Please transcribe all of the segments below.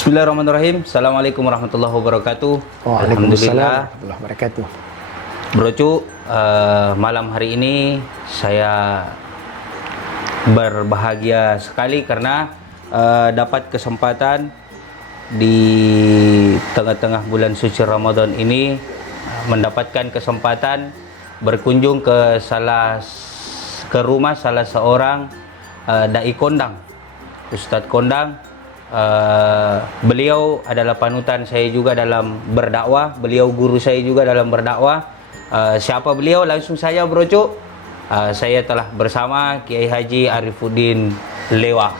Bismillahirrahmanirrahim. Assalamualaikum warahmatullahi wabarakatuh. Waalaikumsalam warahmatullahi wabarakatuh. Bro Cu, malam hari ini saya berbahagia sekali karena dapat kesempatan di tengah-tengah bulan suci Ramadan ini mendapatkan kesempatan berkunjung ke rumah salah seorang dai kondang, Ustadz Kondang. Beliau adalah panutan saya juga dalam berdakwah. Beliau guru saya juga dalam berdakwah. Siapa beliau? Langsung saja Bro Cu. Saya telah bersama Kiai Haji Arifuddin Lewa.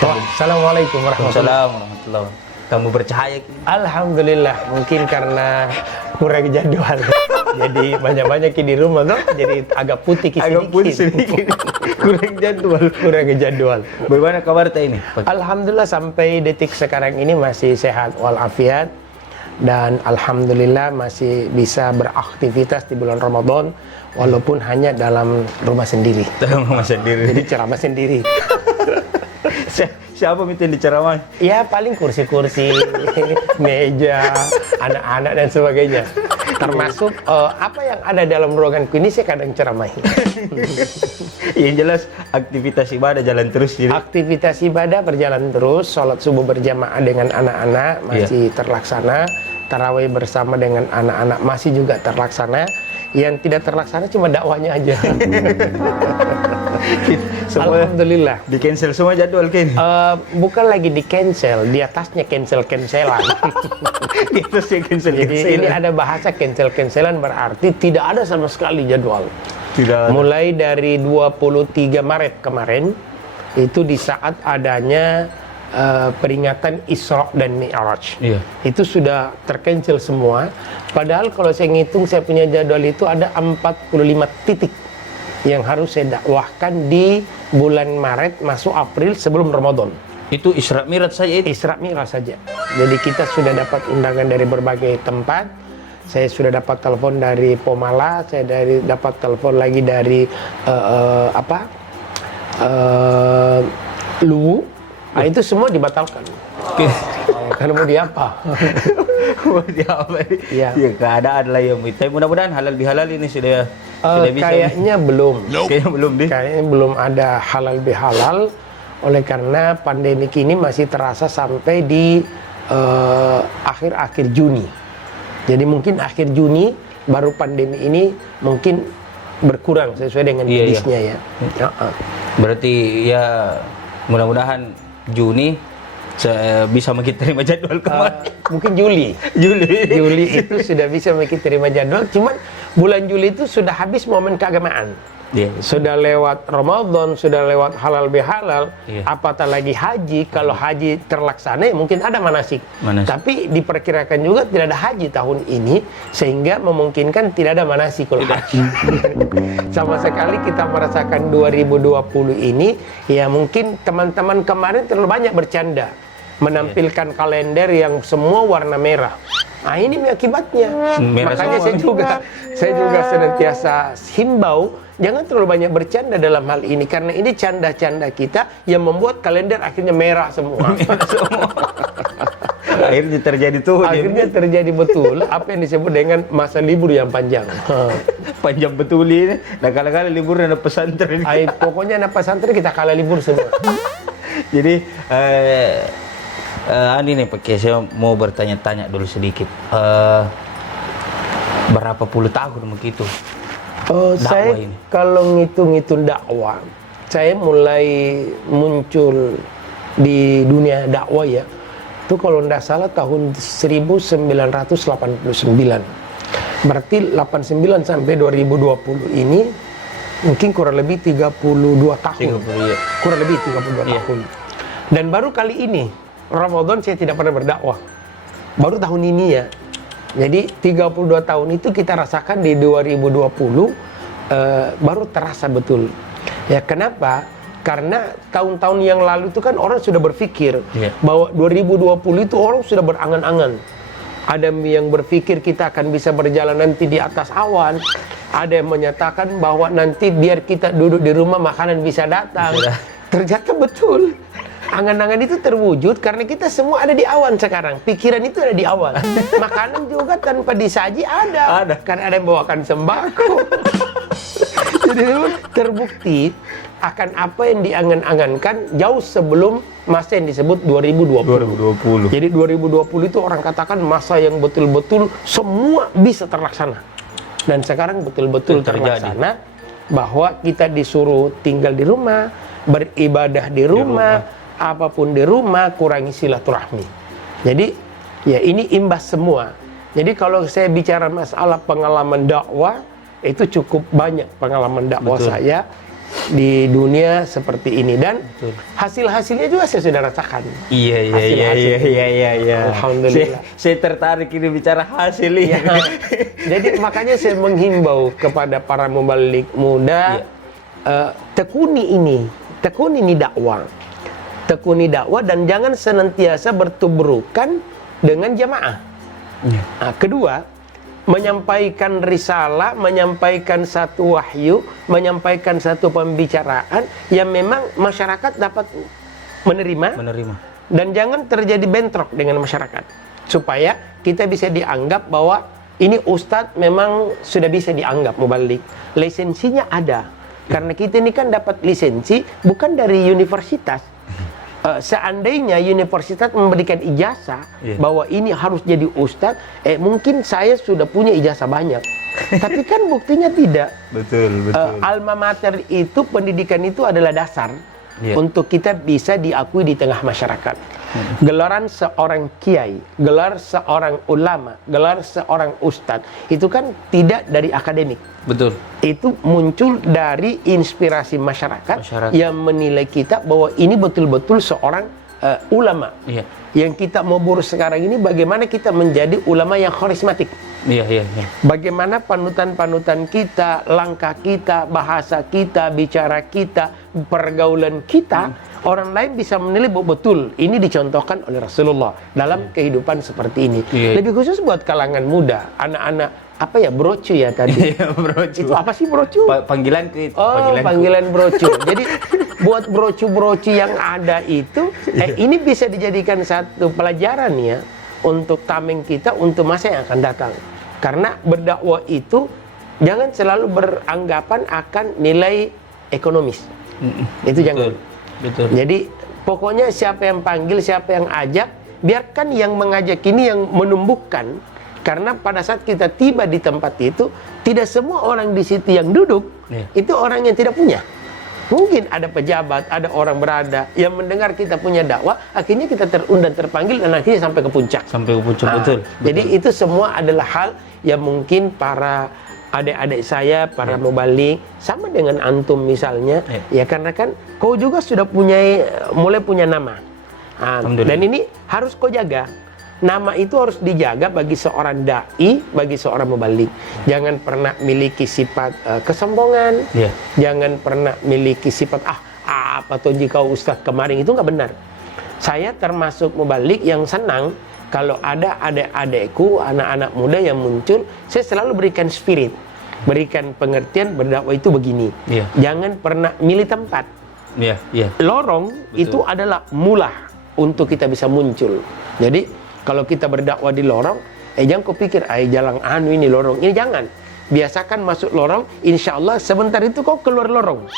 Assalamualaikum warahmatullahi Wassalamualaikum. Kamu bercahaya? Alhamdulillah, mungkin karena kurang jadwal. Jadi banyak-banyak di rumah tuh, jadi agak putih sedikit. Kurang jadwal. Bagaimana kabar teh ini? Alhamdulillah sampai detik sekarang ini masih sehat walafiat, dan alhamdulillah masih bisa beraktivitas di bulan Ramadan walaupun hanya dalam rumah sendiri. Dalam rumah sendiri. Jadi ceramah sendiri. Siapa minta diceramah? Ya paling kursi-kursi, meja, anak-anak dan sebagainya. Termasuk apa yang ada dalam ruanganku ini saya kadang ceramahi. Yang jelas aktivitas ibadah jalan terus. Jadi. Aktivitas ibadah berjalan terus, sholat subuh berjamaah dengan anak-anak masih terlaksana, tarawih bersama dengan anak-anak masih juga terlaksana. Yang tidak terlaksana cuma dakwahnya aja. Alhamdulillah. Di cancel semua jadwal kan? Bukan lagi di cancel, di atasnya cancelan. Di atasnya cancel. Jadi ini ada bahasa cancelan berarti tidak ada sama sekali jadwal. Tidak. Mulai dari 23 Maret kemarin itu di saat adanya peringatan Isra dan Mi'raj. Iya. Itu sudah tercancel semua. Padahal kalau saya ngitung saya punya jadwal itu ada 45 titik yang harus saya dakwahkan di bulan Maret masuk April sebelum Ramadan. Itu Isra Mi'raj saja itu? Isra Mi'raj saja. Jadi kita sudah dapat undangan dari berbagai tempat. Saya sudah dapat telepon dari Pomala, dapat telepon lagi dari Luwu. Nah, itu semua dibatalkan. Kalau mau diapa? Mau diapa? Ya. Ya keadaan lah yang minta. Mudah-mudahan halal bihalal ini sudah bisa. Kayaknya belum. Kayaknya belum deh. Kayaknya belum ada halal bihalal. Oleh karena pandemi ini masih terasa sampai di akhir-akhir Juni. Jadi mungkin akhir Juni baru pandemi ini mungkin berkurang sesuai dengan medisnya ya. Berarti ya mudah-mudahan Juni bisa makin terima jadwal kemarin. Mungkin Juli itu sudah bisa makin terima jadwal. Cuman bulan Juli itu sudah habis momen keagamaan. Sudah lewat Ramadan, sudah lewat halal bihalal, apatah lagi haji. Kalau haji terlaksana mungkin ada manasik. Tapi diperkirakan juga tidak ada haji tahun ini, sehingga memungkinkan tidak ada manasik kalau haji. Sama sekali kita merasakan 2020 ini, ya mungkin teman-teman kemarin terlalu banyak bercanda menampilkan kalender yang semua warna merah. Nah ini akibatnya. Makanya saya juga senantiasa himbau jangan terlalu banyak bercanda dalam hal ini, karena ini canda-canda kita yang membuat kalender akhirnya merah semua. Akhirnya terjadi tuh. Akhirnya terjadi betul apa yang disebut dengan masa libur yang panjang. Panjang betul ini. Nah kala-kala libur ada pesantren. Pokoknya anak pesantren kita kalah libur semua. Jadi ini nih Pak, saya mau bertanya-tanya dulu sedikit. Berapa puluh tahun begitu? Saya ini, kalau ngitung-ngitung dakwah, saya mulai muncul di dunia dakwah ya, itu kalau tidak salah tahun 1989. Berarti 89 sampai 2020 ini mungkin kurang lebih 32 tahun. Kurang lebih 32 tahun. Dan baru kali ini Ramadan saya tidak pernah berdakwah. Baru tahun ini ya. Jadi 32 tahun itu kita rasakan di 2020 baru terasa betul. Ya kenapa? Karena tahun-tahun yang lalu itu kan orang sudah berpikir bahwa 2020 itu orang sudah berangan-angan. Ada yang berpikir kita akan bisa berjalan nanti di atas awan. Ada yang menyatakan bahwa nanti biar kita duduk di rumah makanan bisa datang. Ternyata betul. Angan-angan itu terwujud karena kita semua ada di awan sekarang. Pikiran itu ada di awan. Makanan juga tanpa disaji ada. Karena ada yang bawakan sembako. Jadi memang terbukti akan apa yang diangan-angankan jauh sebelum masa yang disebut 2020. Jadi 2020 itu orang katakan masa yang betul-betul semua bisa terlaksana. Dan sekarang betul-betul terlaksana bahwa kita disuruh tinggal di rumah, beribadah di rumah. Apapun di rumah, kurangi silaturahmi. Jadi ya ini imbas semua. Jadi kalau saya bicara masalah pengalaman dakwah, itu cukup banyak pengalaman dakwah saya di dunia seperti ini, dan hasil-hasilnya juga saya sudah rasakan. Iya. Alhamdulillah. Saya tertarik ini bicara hasil ini. Jadi makanya saya menghimbau kepada para mubalik muda, tekuni ini dakwah. Tekuni dakwah dan jangan senantiasa bertubrukan dengan jamaah. Nah, kedua, menyampaikan risalah, menyampaikan satu wahyu, menyampaikan satu pembicaraan yang memang masyarakat dapat menerima. Dan jangan terjadi bentrok dengan masyarakat, supaya kita bisa dianggap bahwa ini ustadz memang sudah bisa dianggap mubalik. Lisensinya ada, karena kita ini kan dapat lisensi bukan dari universitas. Seandainya universitas memberikan ijazah bahwa ini harus jadi ustadz, mungkin saya sudah punya ijazah banyak. Tapi kan buktinya tidak. Betul. Alma mater itu, pendidikan itu adalah dasar untuk kita bisa diakui di tengah masyarakat. Gelaran seorang kiai, gelar seorang ulama, gelar seorang ustadz, itu kan tidak dari akademik. Betul. Itu muncul dari inspirasi masyarakat yang menilai kita bahwa ini betul-betul seorang ulama. Yang kita mau burus sekarang ini, bagaimana kita menjadi ulama yang karismatik. Bagaimana panutan-panutan kita, langkah kita, bahasa kita, bicara kita, pergaulan kita, orang lain bisa menilai bahwa betul ini dicontohkan oleh Rasulullah dalam kehidupan seperti ini. Lebih khusus buat kalangan muda, anak-anak apa ya, brocu ya tadi. Brocu. Itu apa sih brocu? Panggilan itu. Panggilan brocu. Jadi buat brocu-brocu yang ada itu, ini bisa dijadikan satu pelajaran ya untuk tameng kita untuk masa yang akan datang. Karena berdakwah itu jangan selalu beranggapan akan nilai ekonomis. Itu jangan. Betul. Jadi pokoknya siapa yang panggil, siapa yang ajak, biarkan yang mengajak ini yang menumbuhkan. Karena pada saat kita tiba di tempat itu, tidak semua orang di situ yang duduk itu orang yang tidak punya. Mungkin ada pejabat, ada orang berada yang mendengar kita punya dakwah, akhirnya kita terundang, terpanggil, dan akhirnya sampai ke puncak. Betul. Jadi itu semua adalah hal yang mungkin para adik-adik saya, para mubalik, sama dengan antum misalnya, ya karena kan kau juga sudah mulai punya nama. Dan ini harus kau jaga. Nama itu harus dijaga bagi seorang da'i, bagi seorang mubalik. Jangan pernah miliki sifat kesombongan. Jangan pernah miliki sifat apa tuh jika ustadz kemarin, itu nggak benar. Saya termasuk mubalik yang senang kalau ada adik-adikku, anak-anak muda yang muncul, saya selalu berikan spirit, berikan pengertian berdakwah itu begini. Jangan pernah milih tempat. Lorong itu adalah mula untuk kita bisa muncul. Jadi kalau kita berdakwah di lorong, jangan kau pikir, jalan ini lorong. Ini jangan. Biasakan masuk lorong, insya Allah sebentar itu kau keluar lorong.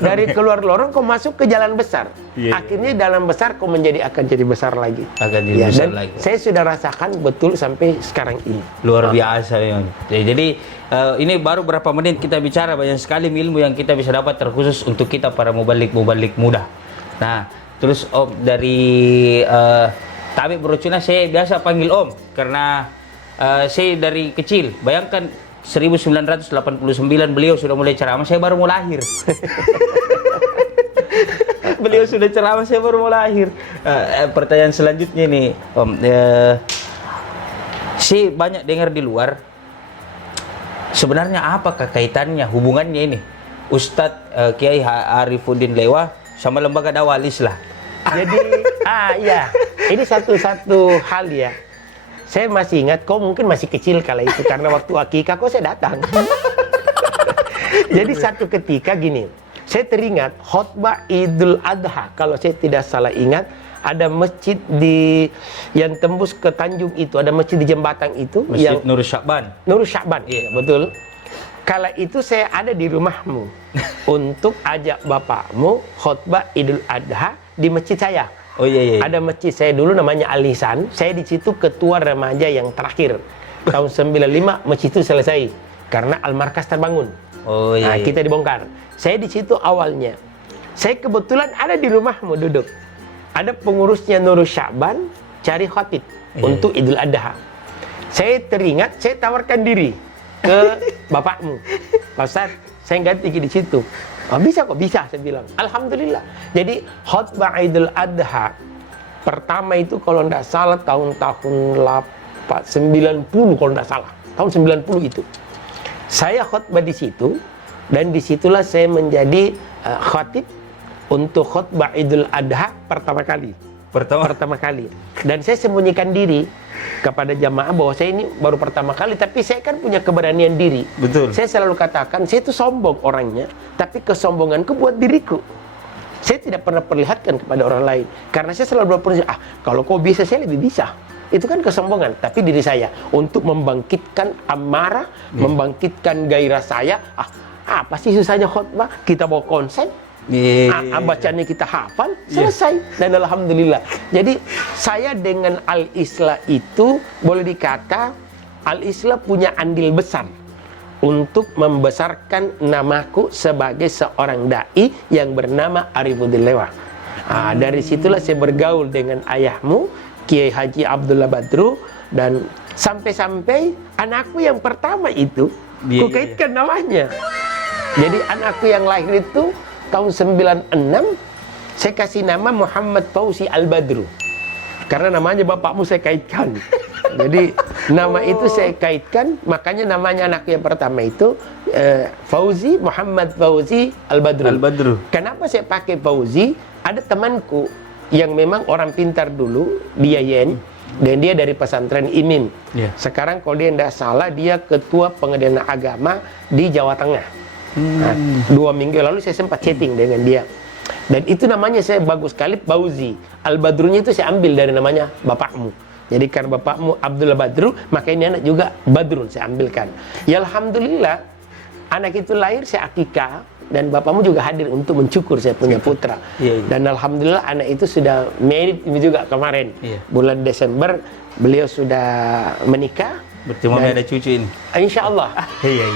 Dari keluar lorong kau masuk ke jalan besar. Akhirnya dalam besar kau akan jadi besar lagi. Besar lagi. Saya sudah rasakan betul sampai sekarang ini. Luar biasa ya. Jadi ini baru berapa menit kita bicara, banyak sekali ilmu yang kita bisa dapat terkhusus untuk kita para mubalik muda. Nah, terus Om dari Tabib Brocuna saya biasa panggil Om karena saya dari kecil, bayangkan 1989 beliau sudah mulai ceramah, saya baru mau lahir. Beliau sudah ceramah, saya baru mau lahir. Pertanyaan selanjutnya nih Om, saya banyak dengar di luar, sebenarnya apakah kaitannya, hubungannya ini Ustadz Kiai Arifuddin Lewa sama lembaga dakwah Al-Islah? Jadi ini satu hal ya. Saya masih ingat, kau mungkin masih kecil kala itu, karena waktu akikah kau saya datang. Jadi satu ketika gini, saya teringat khutbah Idul Adha, kalau saya tidak salah ingat, ada masjid yang tembus ke Tanjung itu, ada masjid di jembatan itu, Masjid yang Nurul Syakban. Nurul Syakban, Iya. betul. Kala itu saya ada di rumahmu untuk ajak bapakmu khutbah Idul Adha di masjid saya. Oh iya. Ada masjid saya dulu namanya Alisan. Saya di situ ketua remaja yang terakhir. Tahun 95 masjid itu selesai karena Al-Markas terbangun. Oh iya. Nah, kita dibongkar. Saya di situ awalnya. Saya kebetulan ada di rumahmu duduk. Ada pengurusnya Nurul Syakban cari khatib untuk Idul Adha. Saya teringat, saya tawarkan diri ke bapakmu. Pak Ustaz, saya ganti di situ. Oh, bisa kok, bisa, saya bilang. Alhamdulillah. Jadi khutbah Idul Adha pertama itu kalau tidak salah tahun-tahun 90 kalau tidak salah. Tahun 90 itu. Saya khutbah di situ dan disitulah saya menjadi khatib untuk khutbah Idul Adha pertama kali. Pertama kali. Dan saya sembunyikan diri kepada jamaah bahwa saya ini baru pertama kali, tapi saya kan punya keberanian diri. Betul. Saya selalu katakan, saya itu sombong orangnya, tapi kesombonganku buat diriku. Saya tidak pernah perlihatkan kepada orang lain. Karena saya selalu berprinsip, kalau kau bisa, saya lebih bisa. Itu kan kesombongan, tapi diri saya untuk membangkitkan amarah, membangkitkan gairah saya. Apa sih susahnya khutbah? Kita bawa konsep. Bacaannya kita hafal, selesai. Dan alhamdulillah. Jadi saya dengan Al-Islah itu boleh dikata Al-Islah punya andil besar untuk membesarkan namaku sebagai seorang dai yang bernama Arifuddin Lewah. Dari situlah saya bergaul dengan ayahmu Kiai Haji Abdullah Badru, dan sampai-sampai anakku yang pertama itu kukaitkan namanya. Jadi anakku yang lahir itu tahun 96, saya kasih nama Muhammad Fauzi Al-Badru. Karena namanya bapakmu saya kaitkan. Jadi nama itu saya kaitkan, makanya namanya anak yang pertama itu Fauzi, Muhammad Fauzi Al-Badru. Kenapa saya pakai Fauzi? Ada temanku yang memang orang pintar dulu, dia Yen, dan dia dari pesantren Imin. Sekarang kalau dia tidak salah, dia ketua pengadilan agama di Jawa Tengah. Nah, 2 minggu lalu saya sempat chatting dengan dia. Dan itu namanya saya bagus sekali, Fauzi. Al-Badrunya itu saya ambil dari namanya bapakmu. Jadi karena bapakmu Abdullah Badru, maka ini anak juga Badrun saya ambilkan. Ya alhamdulillah, anak itu lahir saya akikah, dan bapakmu juga hadir untuk mencukur saya punya putra. Dan alhamdulillah anak itu sudah married ini juga kemarin. Bulan Desember beliau sudah menikah. Berarti mami ada cucu ini? Insya Allah.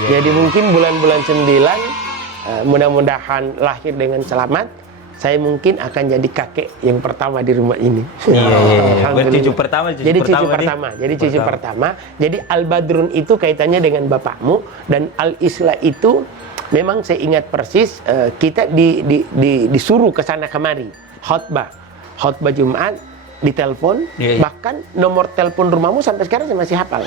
Jadi mungkin bulan-bulan 9 mudah-mudahan lahir dengan selamat. Saya mungkin akan jadi kakek yang pertama di rumah ini. Cucu pertama. Jadi cucu pertama. Jadi Al-Badrun itu kaitannya dengan bapakmu, dan Al-Islah itu memang saya ingat persis, kita disuruh ke sana kemari khutbah Jumat, ditelepon, bahkan nomor telepon rumahmu sampai sekarang saya masih hafal.